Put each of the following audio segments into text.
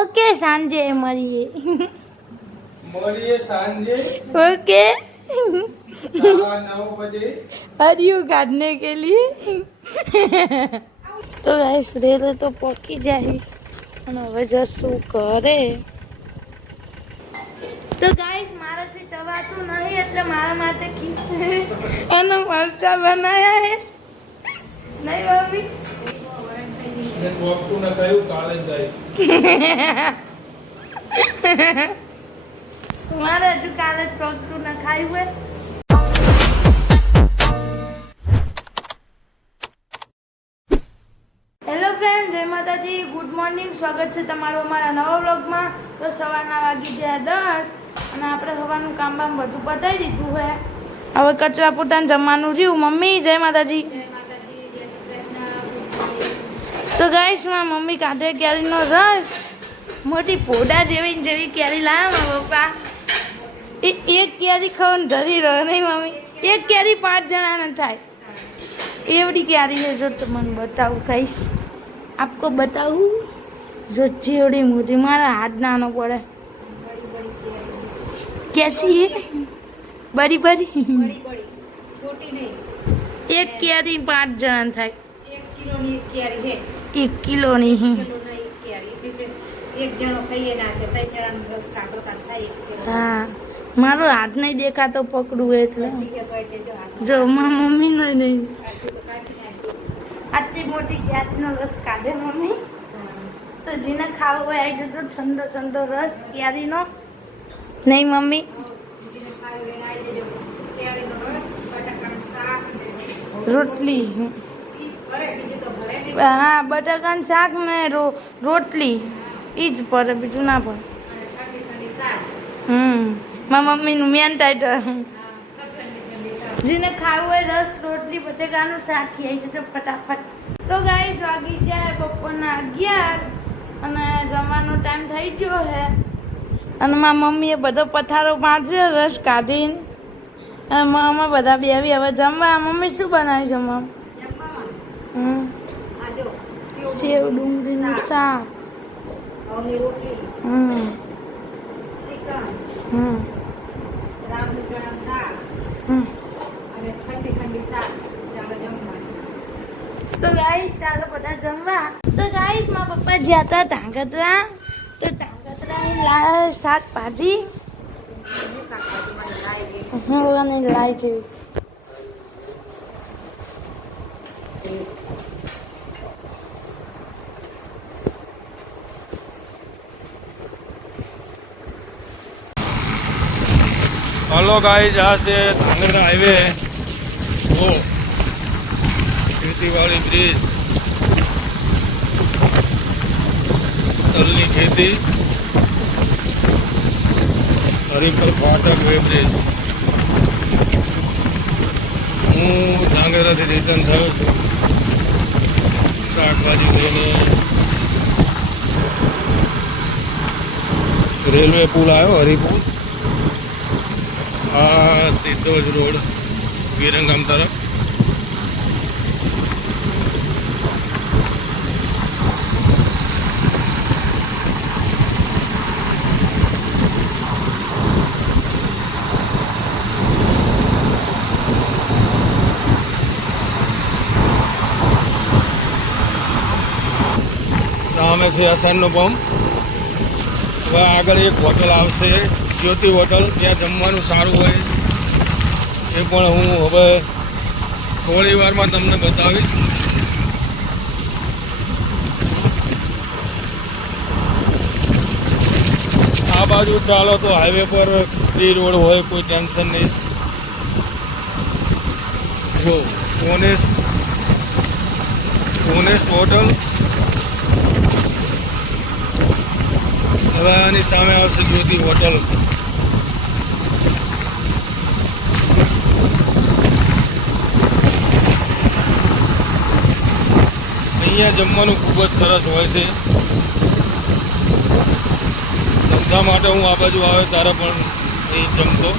Okay સાંજે મળીએ. મળીએ સાંજે. ઓકે. હરિયુ કાઢને કે લીએ તો ગાઈસ રેલે તો પકી જાય. અને હવે જશું કરે? તો ગાઈસ મારાથી ચવાતું નહીં એટલે મારા માટે ખીચ અને મરચા બનાયા હે. નહીં મમ્મી? ને ચોકટું ને કહ્યું કાલે જાય? મારે હજુ કાલે ચોકતું ન ખાયું હોય. હેલો ફ્રેન્ડ જય માતાજી. ગુડ મોર્નિંગ સ્વાગત છે તમારું અમારા નવા વ્લોગમાં. તો સવારના વાગી ગયા દસ અને આપણે હવાનું કામ બામ બધું બતાવી દીધું હોય હવે કચરા પોતાને જમવાનું રહ્યું. મમ્મી જય માતાજી. તો ગાઈશમાં મમ્મી કાંઠે કેરીનો રસ. મોટી પોડા જેવી જેવી કેરી લાવ્યા મારા પપ્પા. એ એક કેરી ખાવાનું ધરી રહ્યો નહીં મમ્મી. એક કેરી પાંચ જણાને થાય. એવડી કેરી છે જો તો મને બતાવું કહીશ આપકો બતાવું? જો જેવડી મોટી. મારા હાથ નાનો પડે. કેસી બરી બરી? એક કેરી પાંચ જણા થાય. એક કિલોની એક કેરી હે. એક કિલોની હે. એક જણો ખાઈએ ના ત્રણ જણાનો રસ કાઢો તાર થાય હા. મારો હાથ નહીં દેખાતો પકડું એટલે. જો મારા મમ્મી નહીં. આટલું મોટી કેરીનો રસ કાઢે મમ્મી? તો જેને ખાવો હોય આવી જજો ઠંડો ઠંડો રસ કેરીનો નહીં મમ્મી? ને રોટલી. હા, બટાકાનું શાક ને રો, રોટલી. એ જ પડે બીજું ના પડે. હમ, મારા મમ્મીનું મેન ટાઈટલ. જેને ખાવું હોય રસ, રોટલી, બટેકાનું શાક ખાઈ જશે ફટાફટ. તો ગાઈસ વાગી જાય બપોરના અગિયાર. અને જમવાનો ટાઈમ થઈ ગયો હે. અને મારા મમ્મીએ બધો પથારો પાંચ્યો રસ કાઢીને. અને મામા બધા બેવી હવે જમવા. મમ્મી શું બનાવ્યું જમવા સેવ ડુંગળીનું શાક. હમ. હમ. તો ગાઈસ ચાલો બધા જમવા. તો ગાઈસ મારા પપ્પા જ્યાં હતા ધાંગધ્રા. તો ધાંગધ્રા લાય શાકભાજી. અને લાઈ જેવી હલો ગાઈઝ આ છે ધાંગધ્રા હાઈવે ઓ. ખેતીવાડી બ્રિજ તલની ખેતી. હરિપર ફાટક વે બ્રિજ હું ધાંગધ્રાથી રિટર્ન થયો છું. શાકભાજી લઈને રેલવે પુલ આવ્યો, હરિપુર. આ સીધો જ રોડ વિરંગામ તરફ. સામે છે અસાનનો પંપ હવે આગળ એક હોટલ આવશે. જ્યોતિ હોટલ, ત્યાં જમવાનું સારું હોય. એ પણ હું હવે થોડી વારમાં તમને બતાવીશ. આ બાજુ ચાલો તો હાઈવે પર ફ્રી રોડ હોય, કોઈ ટેન્શન નહીં. જો ઓનેસ ઓનેસ હોટલ હવે આની સામે આવશે જ્યોતિ હોટલ. અહીંયા જમવાનું ખૂબ જ સરસ હોય છે. ધંધા માટે હું આ બાજુ આવે ત્યારે પણ એ જમતો.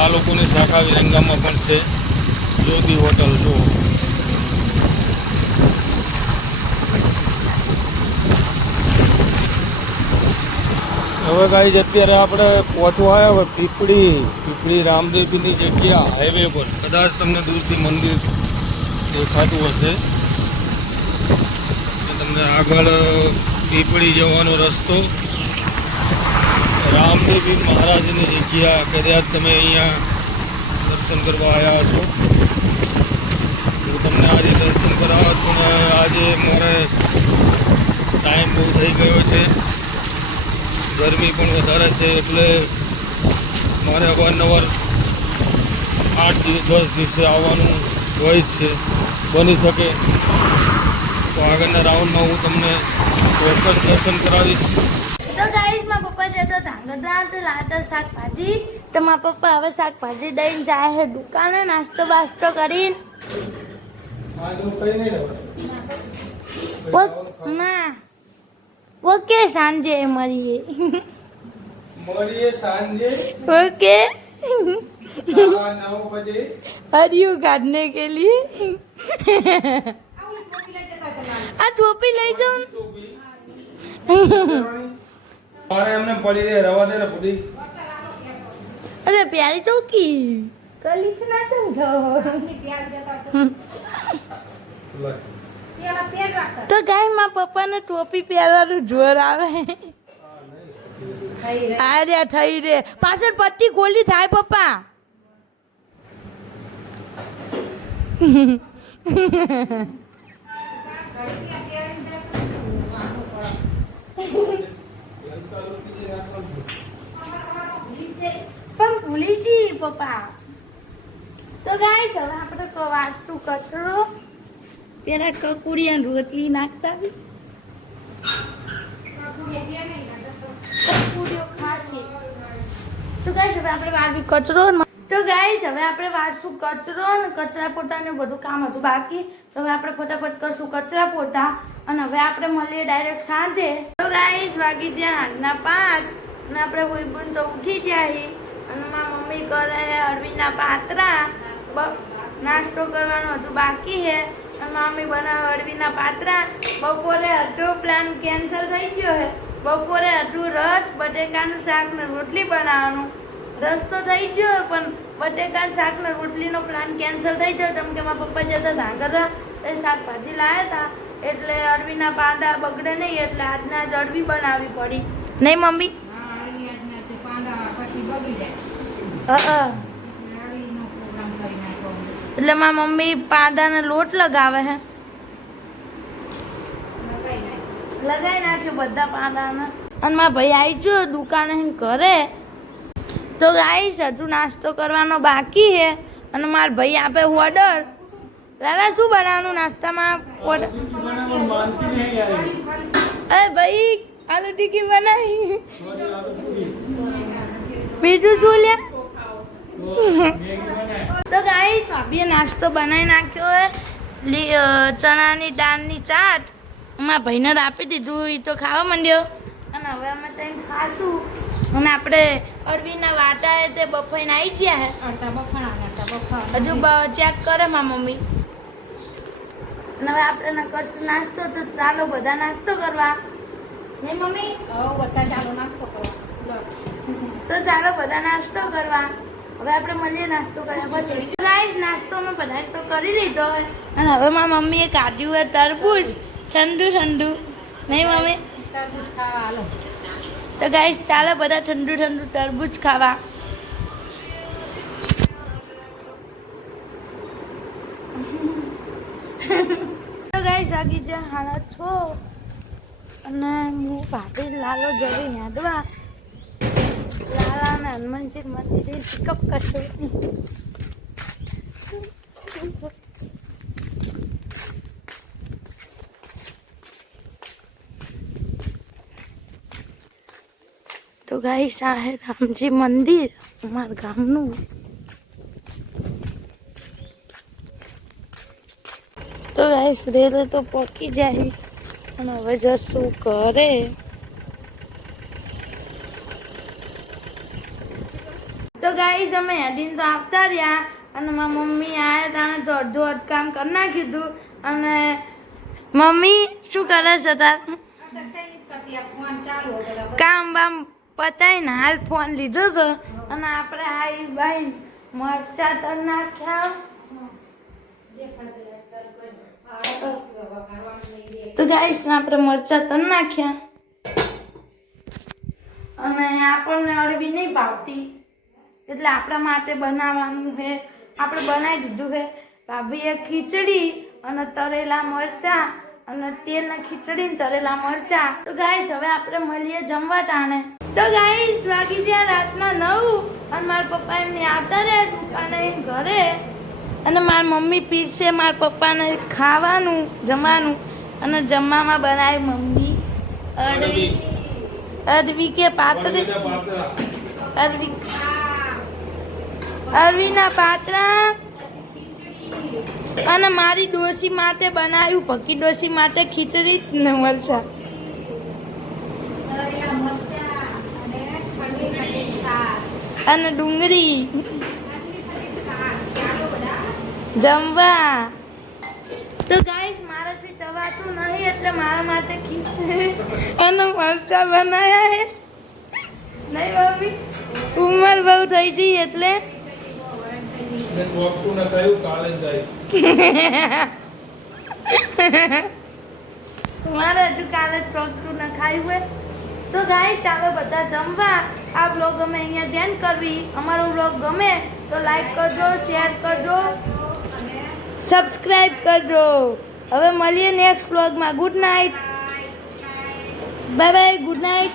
આ લોકોની શાખા વિરંગામાં પણ છે. જ્યોતિ હોટલ જો હવે ગાઈ અત્યારે આપણે પહોંચવા આવ્યા હોય પીપળી પીપળી રામદેવીની જગ્યા હાઈવે પર. કદાચ તમને દૂરથી મંદિર દેખાતું હશે. તમને આગળ પીપળી જવાનો રસ્તો. રામદેવજી મહારાજની જગ્યા. કદાચ તમે અહીંયા દર્શન કરવા આવ્યા છો તો તમને આજે દર્શન કરાવો પણ આજે મારે ટાઈમ બહુ થઈ ગયો છે. ગરમી પણ વધારે છે એટલે મારે અવારનવાર આઠ દિવસ દસ દિવસે આવવાનું હોય જ છે. બની શકે. તો આગળના રાઉન્ડમાં હું તમને ચોક્કસ દર્શન કરાવીશ તો ગાઈસ મારા પપ્પા જતો ધાંગધ્રા તો લાતા શાકભાજી તો મારા પપ્પા હવે શાકભાજી દઈને જાય છે દુકાને નાસ્તો બાસ્તો કરીને ઓ- ના ઓકે સાંજે મળીએ મળીએ સાંજે ओके સાડા નવ બજે हरियो काटने के लिए આ ટોપી લઈ જાઉં. મારે એમને પડી રહે રવા દે ને પૂરી અરે પ્યારી ચોકી કલીસ ના પ્યાર જતા તો ગાયમાં પપ્પાને ટોપી પહેરવાનું જોર આવે. આ રે થઈ રે પાછળ પટ્ટી ખોલી થાય પપ્પા પણ ભૂલી જી પપ્પા. તો ગાય હવે આપણે તો કચરો પેલા કકુડિયા રોટલી નાખતા કકુડિયો ખાશે. તો ગાઈસ હવે આપણે વાળવી કચરો તો ગાઈસ હવે આપણે વાળશું કચરો અને કચરા પોતાને બધું કામ હતું બાકી. તો હવે આપણે ફટાફટ કરશું કચરા પોતા. અને હવે આપણે મળીએ ડાયરેક્ટ સાંજે. તો ગાઈસ વાગી ગયા હાલના પાંચ. અને આપણે કોઈ પણ તો ઉઠી જાય અને મારા મમ્મી કરે અરવીના પાત્રા નાસ્તો કરવાનો હજુ બાકી છે. અને મમ્મી બનાવે અળવીના પાત્રા. બપોરે અડધો પ્લાન કેન્સલ થઈ ગયો છે. બપોરે અડધું રસ, બટેકાનું શાક ને રોટલી બનાવવાનું. રસ તો થઈ ગયો પણ બટેકા શાક ને રોટલીનો પ્લાન કેન્સલ થઈ ગયો જેમ કે મારા પપ્પા જતા ધાંગરા એ શાકભાજી લાવ્યા હતા. એટલે અળવીના પાંદા બગડે નહીં, એટલે આજના જ અળવી બનાવવી પડી. નહીં, મમ્મી હા અહીંયા જ તે પાંદા પછી બગી જાય અ અ. નાળીનો પ્રોગ્રામ કરી નાખ્યો એટલે મારા મમ્મી પાંદાને લોટ લગાવે છે લગાવી નાખ્યો બધા પાંદાને. અને મારા ભાઈ આવી ગયો દુકાને કરે તો ગાઈશ હજુ નાસ્તો કરવાનો બાકી છે અને મારા ભાઈ આપે ઓર્ડર દાદા શું બનાવવાનું નાસ્તામાં? ઓર્ડર અરે ભાઈ, આલુ ટીકી બનાવી. બીજું શું લે? તો ગાઈસ ભાભીએ નાસ્તો બનાવી નાખ્યો ચણાની દાળની ચાટ. અમારા ભાઈને જ આપી દીધું એ તો ખાવા માંડ્યો. અને હવે અમે ત્યાં ખાશું. અને આપણે અળવીના વાટા હે તે બફાઈને આવી ગયા હે. અડધા બફાણા ને બફાણા. હજુ ચેક કરે મા મમ્મી. અને હવે આપણે ના કરશું નાસ્તો તો ચાલો બધા નાસ્તો કરવા. નહીં મમ્મી? હવે બધા ચાલો નાસ્તો કરવા. તો ચાલો બધા નાસ્તો કરવા. હવે આપણે મળીએ નાસ્તો કર્યા પછી. ગાઈસ નાસ્તો અમે બધા તો કરી લીધો હોય અને હવે મારા મમ્મીએ કાઢ્યું હોય તરબૂચ. ઠંડુ ઠંડુ. નહીં મમ્મી? તરબૂચ ખાવા હાલો તો ગાઈસ ચાલો બધા ઠંડુ ઠંડુ તરબૂચ ખાવા. તો ગાઈસ વાગી છો. અને હું ભાભી લાલો જવી યાદવા લાલા અને હનુમાનજી મંદિરે પિકઅપ કરશે. તો ગાઈસ આ રામજી મંદિર, અમારા ગામનું. તો ગાઈસ રેલે તો પહોંચી જાય, પણ હવે જશું ઘરે. ગાઈસ અમે હેડીને તો આવતા રહ્યા. અને મારા મમ્મી આવ્યા તાને તો અડધું કામ કરી નાખ્યું હતું. અને મમ્મી શું કરે છે તાર? હતો કામ બામ પતાવીને હાલ ફોન લીધો તો. અને આપણે હાઈ બાઈ મરચા તર નાખ્યા. તો ગાઈસ, આપણે મરચા તર નાખ્યા. અને આપણને અળવી નહીં ભાવતી. એટલે આપણા માટે બનાવવાનું છે આપણે બનાવી દીધું છે ભાભીએ ખીચડી અને તરેલા મરચાં અને તેલના ખીચડી ને તરેલા મરચાં. તો ગાઈસ હવે આપણે મળીએ જમવા ટાણે. તો ગાઈસ વાગી ગયા રાતના નવ અને મારા પપ્પા એમને આવતા રહ્યા દુકાને ઘરે. અને મારી મમ્મી પીરશે મારા પપ્પાને ખાવાનું જમવાનું. અને જમવામાં બનાવી મમ્મી. અડવી. અડવી. કે પાતળી? અરવી અરવીના પાત્રા અને મારી ડોશી માટે બનાવ્યું. પકી ડોશી માટે ખીચડી ને મરચા. અને ડુંગળી. જમવા. તો ગાઈસ મારાથી ચવાતું નહીં એટલે મારા માટે ખીચડી અને મરચા બનાવ્યા હે નહીં મમ્મી? ઉંમર બહુ થઈ ગઈ એટલે વખતું ન કહ્યું કાલે જ જાય મારે હજુ કાલે ચોકતું ન ખાયું હોય તો ગાય ચાલો બધા જમવા. આ બ્લોગ અમે અહીંયા જેન કરવી. અમારો બ્લોગ ગમે તો લાઈક કરજો શેર કરજો સબસ્ક્રાઈબ કરજો. હવે મળીએ નેક્સ્ટ બ્લોગમાં good night bye bye good night